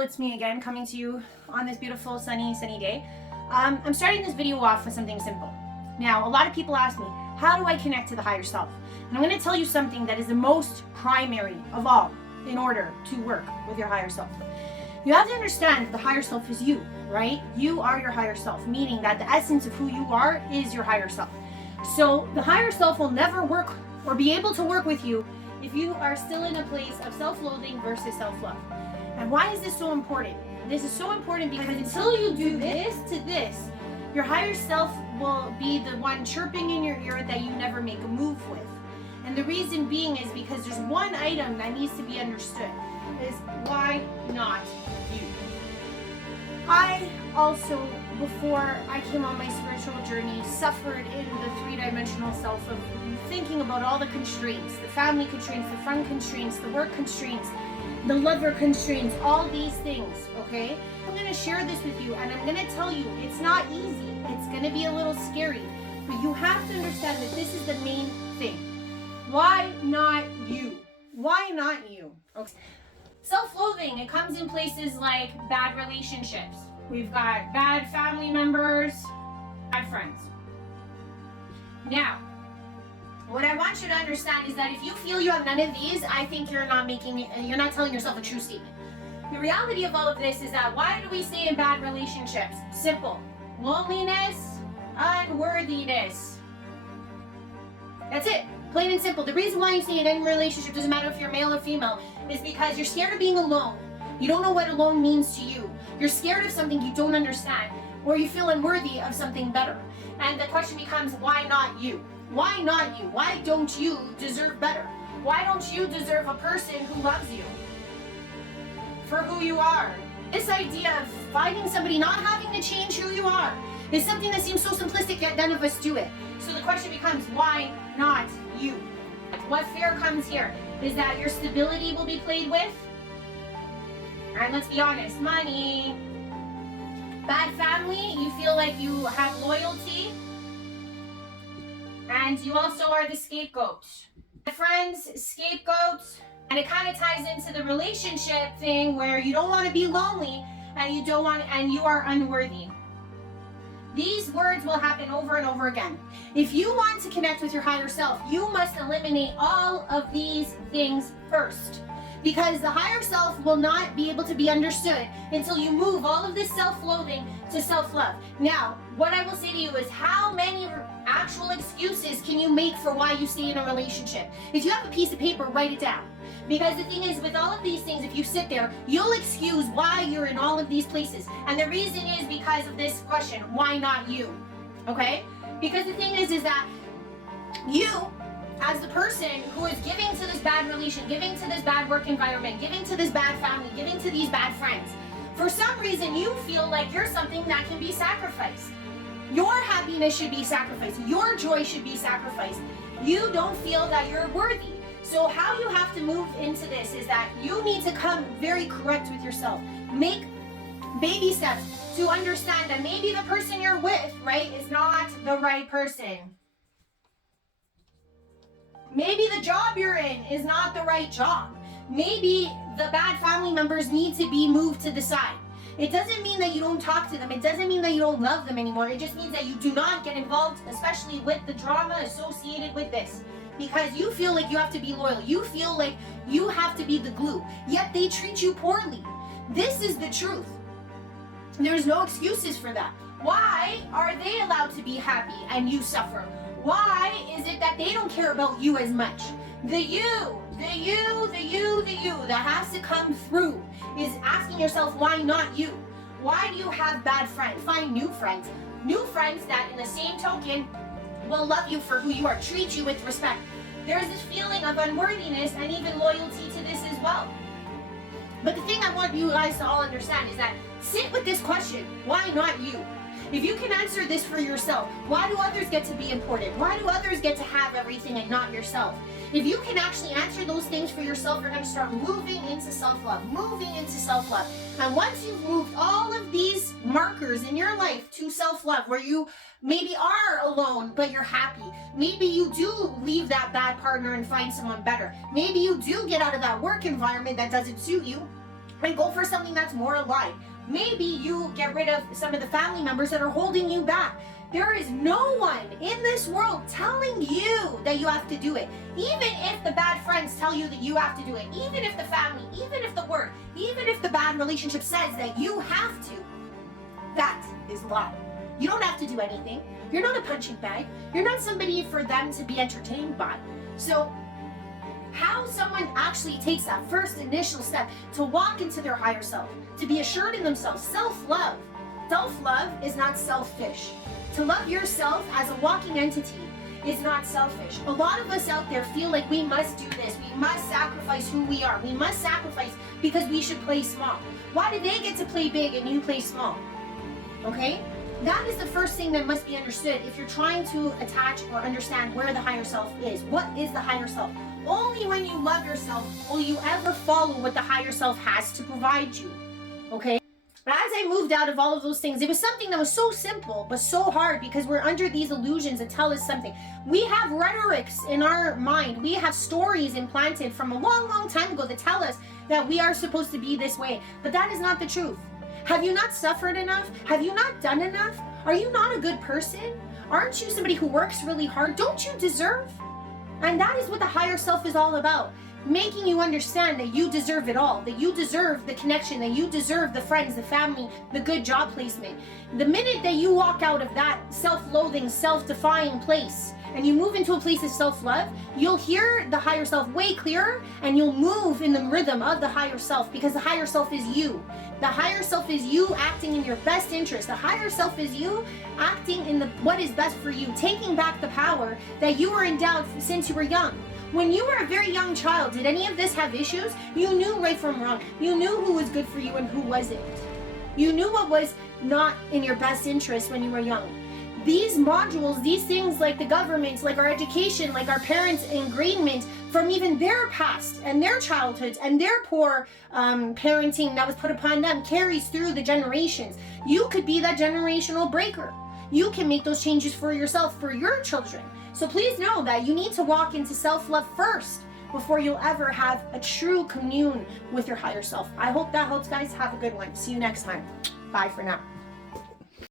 It's me again, coming to you on this beautiful sunny day. I'm starting this video off with something simple. Now, a lot of people ask me, how do I connect to the higher self? And I'm going to tell you something that is the most primary of all in order to work with your higher self. You have to understand that the higher self is you, right? You are your higher self, meaning that the essence of who you are is your higher self. So the higher self will never work or be able to work with you if you are still in a place of self-loathing versus self-love. And why is this so important? This is so important because until you do this to this, your higher self will be the one chirping in your ear that you never make a move with. And the reason being is because there's one item that needs to be understood, is why not you? I also, before I came on my spiritual journey, suffered in the three-dimensional self of thinking about all the constraints, the family constraints, the fun constraints, the work constraints, the lover constraints, all these things, okay? I'm going to share this with you, and I'm going to tell you it's not easy. It's going to be a little scary, but you have to understand that this is the main thing. Why not you? Why not you? Okay. Self-loathing, it comes in places like bad relationships. We've got bad family members, bad friends. Now, what I want you to understand is that if you feel you have none of these, I think you're not telling yourself a true statement. The reality of all of this is that why do we stay in bad relationships? Simple. Loneliness, unworthiness. That's it. Plain and simple. The reason why you stay in any relationship, doesn't matter if you're male or female, is because you're scared of being alone. You don't know what alone means to you. You're scared of something you don't understand, or you feel unworthy of something better. And the question becomes, why not you? Why not you? Why don't you deserve better? Why don't you deserve a person who loves you for who you are? This idea of finding somebody, not having to change who you are, is something that seems so simplistic, yet none of us do it. So the question becomes, why not you? What fear comes here is that your stability will be played with. And let's be honest, money. Bad family, you feel like you have loyalty. And you also are the scapegoat. Friends, scapegoats, and it kind of ties into the relationship thing where you don't want to be lonely and you are unworthy. These words will happen over and over again. If you want to connect with your higher self, you must eliminate all of these things first. Because the higher self will not be able to be understood until you move all of this self-loathing to self-love. Now, what I will say to you is how many actual excuses can you make for why you stay in a relationship? If you have a piece of paper, write it down. Because the thing is, with all of these things, if you sit there, you'll excuse why you're in all of these places. And the reason is because of this question, why not you? Okay? Because the thing is that you, as the person who is giving to this bad relation, giving to this bad work environment, giving to this bad family, giving to these bad friends, for some reason you feel like you're something that can be sacrificed. Your happiness should be sacrificed. Your joy should be sacrificed. You don't feel that you're worthy. So how you have to move into this is that you need to come very correct with yourself. Make baby steps to understand that maybe the person you're with, right, is not the right person. Maybe the job you're in is not the right job. Maybe the bad family members need to be moved to the side. It doesn't mean that you don't talk to them. It doesn't mean that you don't love them anymore. It just means that you do not get involved, especially with the drama associated with this. Because you feel like you have to be loyal. You feel like you have to be the glue. Yet they treat you poorly. This is the truth. There's no excuses for that. Why are they allowed to be happy and you suffer? Why is it that they don't care about you as much? The you that has to come through is asking yourself, why not you? Why do you have bad friends? Find new friends. New friends that in the same token will love you for who you are, treat you with respect. There's this feeling of unworthiness and even loyalty to this as well. But the thing I want you guys to all understand is that sit with this question, why not you? If you can answer this for yourself, why do others get to be important? Why do others get to have everything and not yourself? If you can actually answer those things for yourself, you're going to start moving into self-love, And once you've moved all of these markers in your life to self-love, where you maybe are alone, but you're happy. Maybe you do leave that bad partner and find someone better. Maybe you do get out of that work environment that doesn't suit you and go for something that's more aligned. Maybe you get rid of some of the family members that are holding you back. There is no one in this world telling you that you have to do it. Even if the bad friends tell you that you have to do it, even if the family, even if the work, even if the bad relationship says that you have to, that is lie. You don't have to do anything. You're not a punching bag. You're not somebody for them to be entertained by. So how someone actually takes that first initial step to walk into their higher self, to be assured in themselves, self-love. Self-love is not selfish. To love yourself as a walking entity is not selfish. A lot of us out there feel like we must do this. We must sacrifice who we are. We must sacrifice because we should play small. Why do they get to play big and you play small? Okay? That is the first thing that must be understood if you're trying to attach or understand where the higher self is. What is the higher self? Only when you love yourself will you ever follow what the higher self has to provide you. Okay? As I moved out of all of those things, it was something that was so simple, but so hard because we're under these illusions that tell us something. We have rhetorics in our mind. We have stories implanted from a long, long time ago that tell us that we are supposed to be this way. But that is not the truth. Have you not suffered enough? Have you not done enough? Are you not a good person? Aren't you somebody who works really hard? Don't you deserve? And that is what the higher self is all about. Making you understand that you deserve it all, that you deserve the connection, that you deserve the friends, the family, the good job placement. The minute that you walk out of that self-loathing, self-defying place and you move into a place of self-love, you'll hear the higher self way clearer and you'll move in the rhythm of the higher self because the higher self is you. The higher self is you acting in your best interest. The higher self is you acting in what is best for you, taking back the power that you were endowed since you were young. When you were a very young child, did any of this have issues? You knew right from wrong. You knew who was good for you and who wasn't. You knew what was not in your best interest when you were young. These modules, these things like the government, like our education, like our parents' ingrainment from even their past and their childhoods and their poor parenting that was put upon them carries through the generations. You could be that generational breaker. You can make those changes for yourself, for your children. So please know that you need to walk into self-love first before you'll ever have a true commune with your higher self. I hope that helps, guys. Have a good one. See you next time. Bye for now.